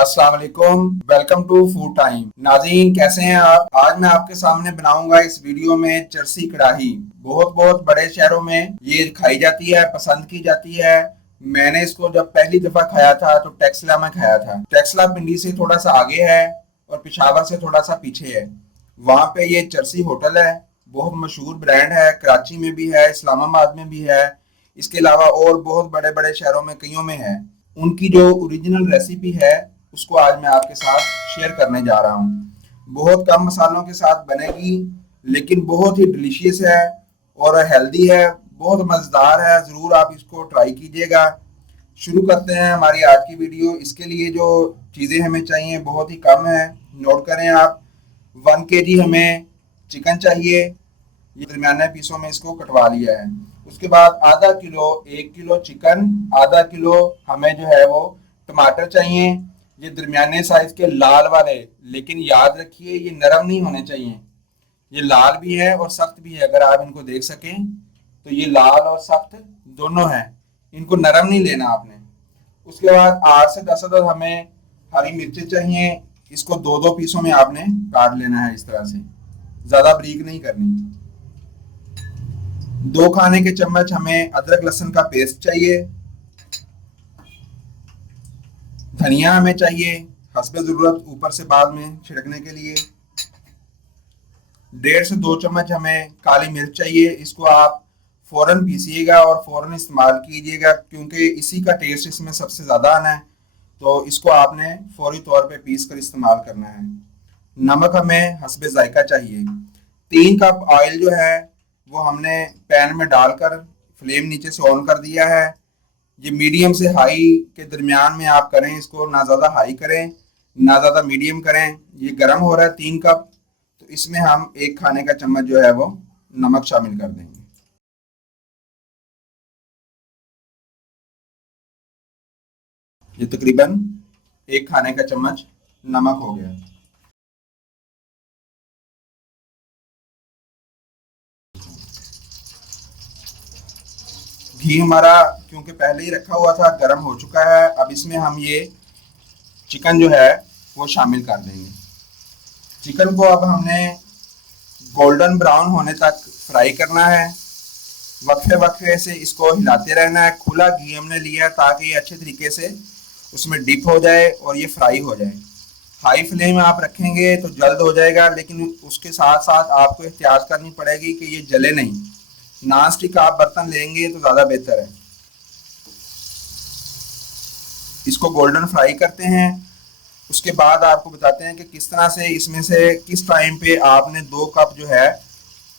अस्सलाम वालेकुम, welcome to food time. नाज़रीन, कैसे हैं आप? आज मैं आपके सामने बनाऊंगा इस वीडियो में चरसी कढ़ाई। बहुत बहुत बड़े शहरों में ये खाई जाती है, पसंद की जाती है। मैंने इसको जब पहली दफा खाया था तो टेक्सला में खाया था। टेक्सला पिंडी से थोड़ा सा आगे है और पिशावर से थोड़ा सा पीछे है। वहाँ पे ये चरसी होटल है, बहुत मशहूर ब्रांड है। कराची में भी है, इस्लामाबाद में भी है, इसके अलावा और बहुत बड़े बड़े शहरों में कईयों में है। उनकी जो ओरिजिनल रेसिपी है उसको आज मैं आपके साथ शेयर करने जा रहा हूँ। बहुत कम मसालों के साथ बनेगी, लेकिन बहुत ही डिलीशियस है और हेल्दी है, बहुत मज़ेदार है। ज़रूर आप इसको ट्राई कीजिएगा। शुरू करते हैं हमारी आज की वीडियो। इसके लिए जो चीज़ें हमें चाहिए बहुत ही कम है, नोट करें आप। 1 kg हमें चिकन चाहिए, ये दरमियाने पीसों में इसको कटवा लिया है। उसके बाद आधा किलो, 1 किलो चिकन, आधा किलो हमें जो है वो टमाटर चाहिए, ये दरमियाने साइज के लाल वाले। लेकिन याद रखिए ये नरम नहीं होने चाहिए, ये लाल भी है और सख्त भी है। अगर आप इनको देख सकें तो ये लाल और सख्त दोनों हैं, इनको नरम नहीं लेना आपने। उसके बाद 8 से 10 अदद हमें हरी मिर्चें चाहिए, इसको दो दो पीसों में आपने काट लेना है इस तरह से, ज्यादा बारीक नहीं करनी। 2 खाने के चम्मच हमें अदरक लहसुन का पेस्ट चाहिए। धनिया हमें चाहिए हस्बे जरूरत, ऊपर से बाद में छिड़कने के लिए। 1.5 से 2 चम्मच हमें काली मिर्च चाहिए, इसको आप फौरन पीसिएगा और फौरन इस्तेमाल कीजिएगा, क्योंकि इसी का टेस्ट इसमें सबसे ज़्यादा आना है। तो इसको आपने फौरी तौर पे पीस कर इस्तेमाल करना है। नमक हमें हस्बे जायका चाहिए। 3 कप ऑयल जो है वो हमने पैन में डालकर फ्लेम नीचे से ऑन कर दिया है। ये मीडियम से हाई के दरमियान में आप करें इसको, ना ज़्यादा हाई करें ना ज़्यादा मीडियम करें। ये गर्म हो रहा है 3 कप, तो इसमें हम 1 खाने का चम्मच जो है वो नमक शामिल कर देंगे। ये तकरीबन 1 खाने का चम्मच नमक हो गया। घी हमारा क्योंकि पहले ही रखा हुआ था गर्म हो चुका है। अब इसमें हम ये चिकन जो है वो शामिल कर देंगे। चिकन को अब हमने गोल्डन ब्राउन होने तक फ्राई करना है। वक्फे वक्फे से इसको हिलाते रहना है। खुला घी हमने लिया ताकि ये अच्छे तरीके से उसमें डिप हो जाए और ये फ्राई हो जाए। हाई फ्लेम में आप रखेंगे तो जल्द हो जाएगा, लेकिन उसके साथ साथ आपको एहतियात करनी पड़ेगी कि ये जले नहीं। नॉन स्टिक आप बर्तन लेंगे तो ज़्यादा बेहतर है। इसको गोल्डन फ्राई करते हैं। उसके बाद आपको बताते हैं कि किस तरह से इसमें से किस टाइम पे आपने 2 कप जो है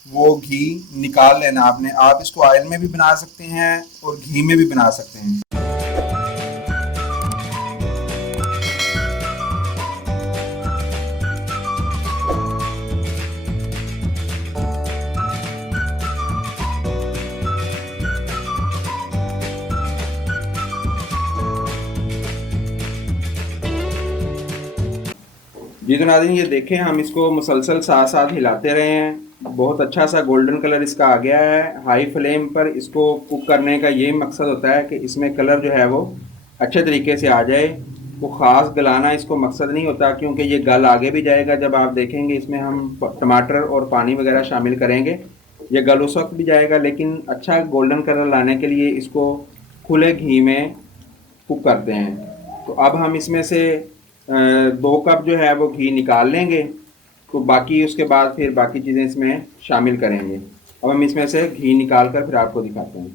वो घी निकाल लेना आपने। आप इसको ऑयल में भी बना सकते हैं और घी में भी बना सकते हैं। जी तो नाज़रीन, ये देखें, हम इसको मुसलसल साथ साथ हिलाते रहे हैं। बहुत अच्छा सा गोल्डन कलर इसका आ गया है। हाई फ्लेम पर इसको कुक करने का ये मकसद होता है कि इसमें कलर जो है वो अच्छे तरीके से आ जाए। वो ख़ास गलाना इसको मकसद नहीं होता, क्योंकि ये गल आगे भी जाएगा। जब आप देखेंगे इसमें हम टमाटर और पानी वगैरह शामिल करेंगे, ये गल उस वक्त भी जाएगा। लेकिन अच्छा गोल्डन कलर लाने के लिए इसको खुले घी में कुक करते हैं। तो अब हम इसमें से 2 कप जो है वो घी निकाल लेंगे, तो बाकी उसके बाद फिर बाकी चीज़ें इसमें शामिल करेंगे। अब हम इसमें से घी निकाल कर फिर आपको दिखाते हैं।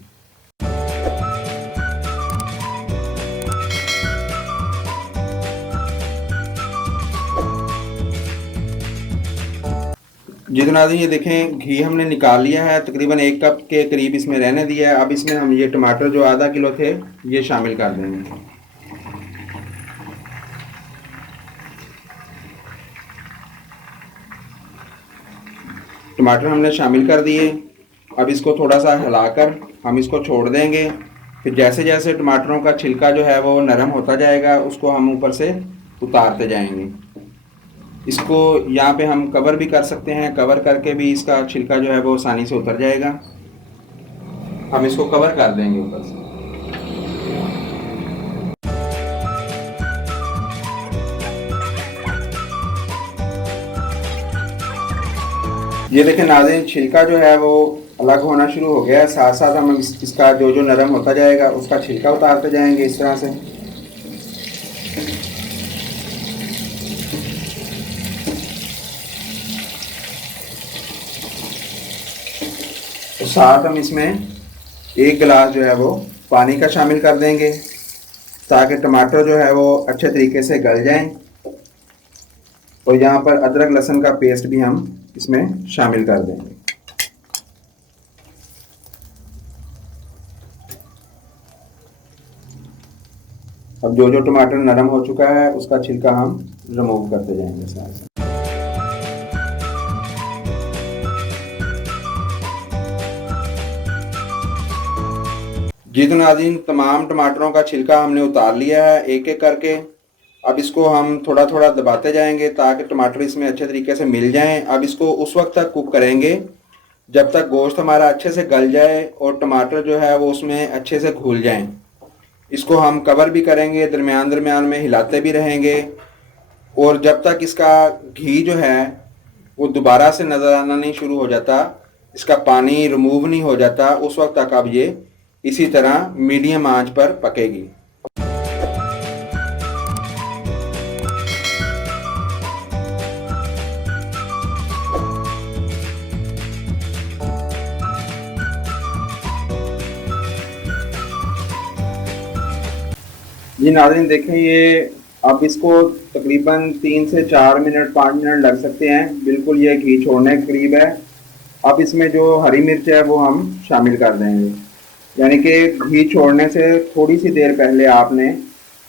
जी तो नाज़रीन, ये देखें, घी हमने निकाल लिया है। तकरीबन 1 कप के करीब इसमें रहने दिया है। अब इसमें हम ये टमाटर जो आधा किलो थे ये शामिल कर देंगे। टमाटर हमने शामिल कर दिए। अब इसको थोड़ा सा हिलाकर हम इसको छोड़ देंगे। फिर जैसे जैसे टमाटरों का छिलका जो है वो नरम होता जाएगा, उसको हम ऊपर से उतारते जाएंगे। इसको यहाँ पे हम कवर भी कर सकते हैं, कवर करके भी इसका छिलका जो है वो आसानी से उतर जाएगा। हम इसको कवर कर देंगे ऊपर से। ये देखें नाज़रीन, छिलका जो है वो अलग होना शुरू हो गया है। साथ साथ हम इसका जो जो नरम होता जाएगा उसका छिलका उतारते जाएंगे इस तरह से। तो साथ हम इसमें 1 गिलास जो है वो पानी का शामिल कर देंगे ताकि टमाटर जो है वो अच्छे तरीके से गल जाएं। और यहाँ पर अदरक लहसुन का पेस्ट भी हम इसमें शामिल कर देंगे। अब जो जो टमाटर नरम हो चुका है उसका छिलका हम रिमूव करते जाएंगे साथ। जी तो नाज़रीन, तमाम टमाटरों का छिलका हमने उतार लिया है एक एक करके। अब इसको हम थोड़ा थोड़ा दबाते जाएंगे ताकि टमाटर इसमें अच्छे तरीके से मिल जाएं। अब इसको उस वक्त तक कुक करेंगे जब तक गोश्त हमारा अच्छे से गल जाए और टमाटर जो है वो उसमें अच्छे से घुल जाएं। इसको हम कवर भी करेंगे, दरमियान दरमियान में हिलाते भी रहेंगे। और जब तक इसका घी जो है वो दोबारा से नज़र आना नहीं शुरू हो जाता, इसका पानी रिमूव नहीं हो जाता, उस वक्त तक अब ये इसी तरह मीडियम आंच पर पकेगी। जी नाज़रीन देखें, ये अब इसको तकरीबन 3 से 4 मिनट 5 मिनट लग सकते हैं, बिल्कुल ये घी छोड़ने के करीब है। अब इसमें जो हरी मिर्च है वो हम शामिल कर देंगे, यानी कि घी छोड़ने से थोड़ी सी देर पहले आपने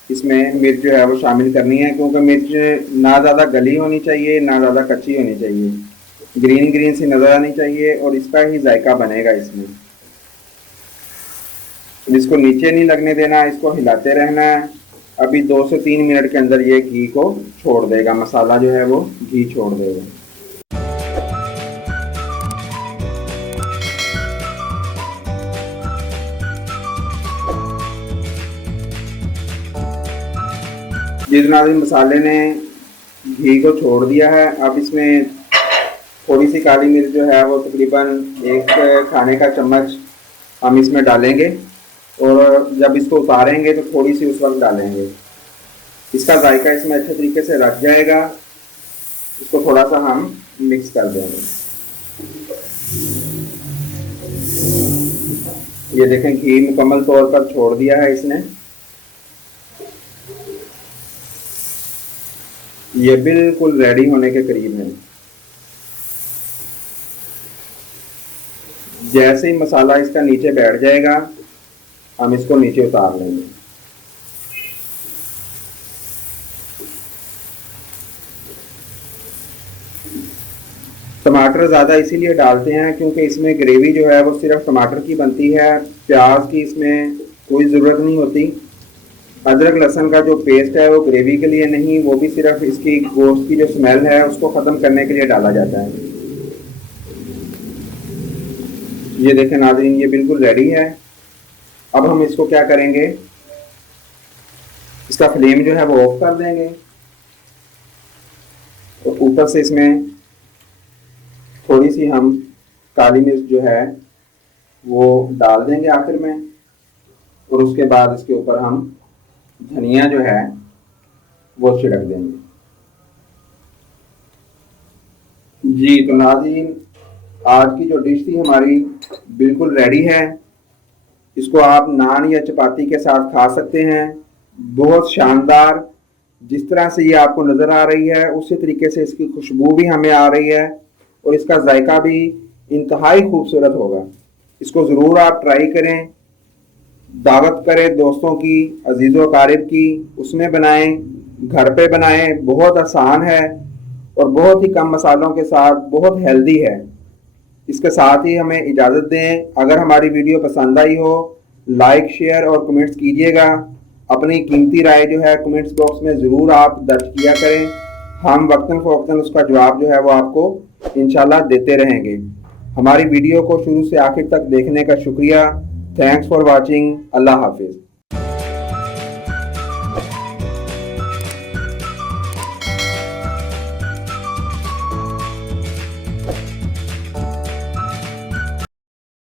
इसमें मिर्च जो है वो शामिल करनी है, क्योंकि मिर्च ना ज़्यादा गली होनी चाहिए ना ज़्यादा कच्ची होनी चाहिए, ग्रीन ग्रीन सी नज़र आनी चाहिए और इसका ही जायका बनेगा इसमें। इसको नीचे नहीं लगने देना, इसको हिलाते रहना है। अभी 2 से 3 मिनट के अंदर ये घी को छोड़ देगा, मसाला जो है वो घी छोड़ देगा। जितना भी मसाले ने घी को छोड़ दिया है, अब इसमें थोड़ी सी काली मिर्च जो है वो तकरीबन 1 खाने का चम्मच हम इसमें डालेंगे और जब इसको उतारेंगे तो थोड़ी सी उस वक्त डालेंगे। इसका जायका इसमें अच्छे तरीके से रच जाएगा। इसको थोड़ा सा हम मिक्स कर देंगे। ये देखें घी मुकम्मल तौर पर छोड़ दिया है इसने। ये बिल्कुल रेडी होने के करीब है। जैसे ही मसाला इसका नीचे बैठ जाएगा हम इसको नीचे उतार लेंगे। टमाटर ज़्यादा इसीलिए डालते हैं क्योंकि इसमें ग्रेवी जो है वो सिर्फ टमाटर की बनती है, प्याज की इसमें कोई ज़रूरत नहीं होती। अदरक लहसुन का जो पेस्ट है वो ग्रेवी के लिए नहीं, वो भी सिर्फ इसकी गोश्त की जो स्मेल है उसको ख़त्म करने के लिए डाला जाता है। ये देखें नाज़रीन, ये बिल्कुल रेडी है। अब हम इसको क्या करेंगे, इसका फ्लेम जो है वो ऑफ कर देंगे और ऊपर से इसमें थोड़ी सी हम काली मिर्च जो है वो डाल देंगे आखिर में, और उसके बाद इसके ऊपर हम धनिया जो है वो छिड़क देंगे। जी तो नाज़रीन, आज की जो डिश थी हमारी बिल्कुल रेडी है। इसको आप नान या चपाती के साथ खा सकते हैं। बहुत शानदार, जिस तरह से ये आपको नज़र आ रही है उसी तरीके से इसकी खुशबू भी हमें आ रही है और इसका जायका भी इंतहाई खूबसूरत होगा। इसको ज़रूर आप ट्राई करें, दावत करें दोस्तों की, अजीज़ों अकारिब की, उसमें बनाएं, घर पे बनाएं। बहुत आसान है और बहुत ही कम मसालों के साथ बहुत हेल्दी है। इसके साथ ही हमें इजाज़त दें। अगर हमारी वीडियो पसंद आई हो, लाइक शेयर और कमेंट्स कीजिएगा। अपनी कीमती राय जो है कमेंट्स बॉक्स में ज़रूर आप दर्ज किया करें। हम वक्तन फ़वक्तन उसका जवाब जो है वो आपको इंशाल्लाह देते रहेंगे। हमारी वीडियो को शुरू से आखिर तक देखने का शुक्रिया। Thanks for watching. अल्लाह हाफिज़।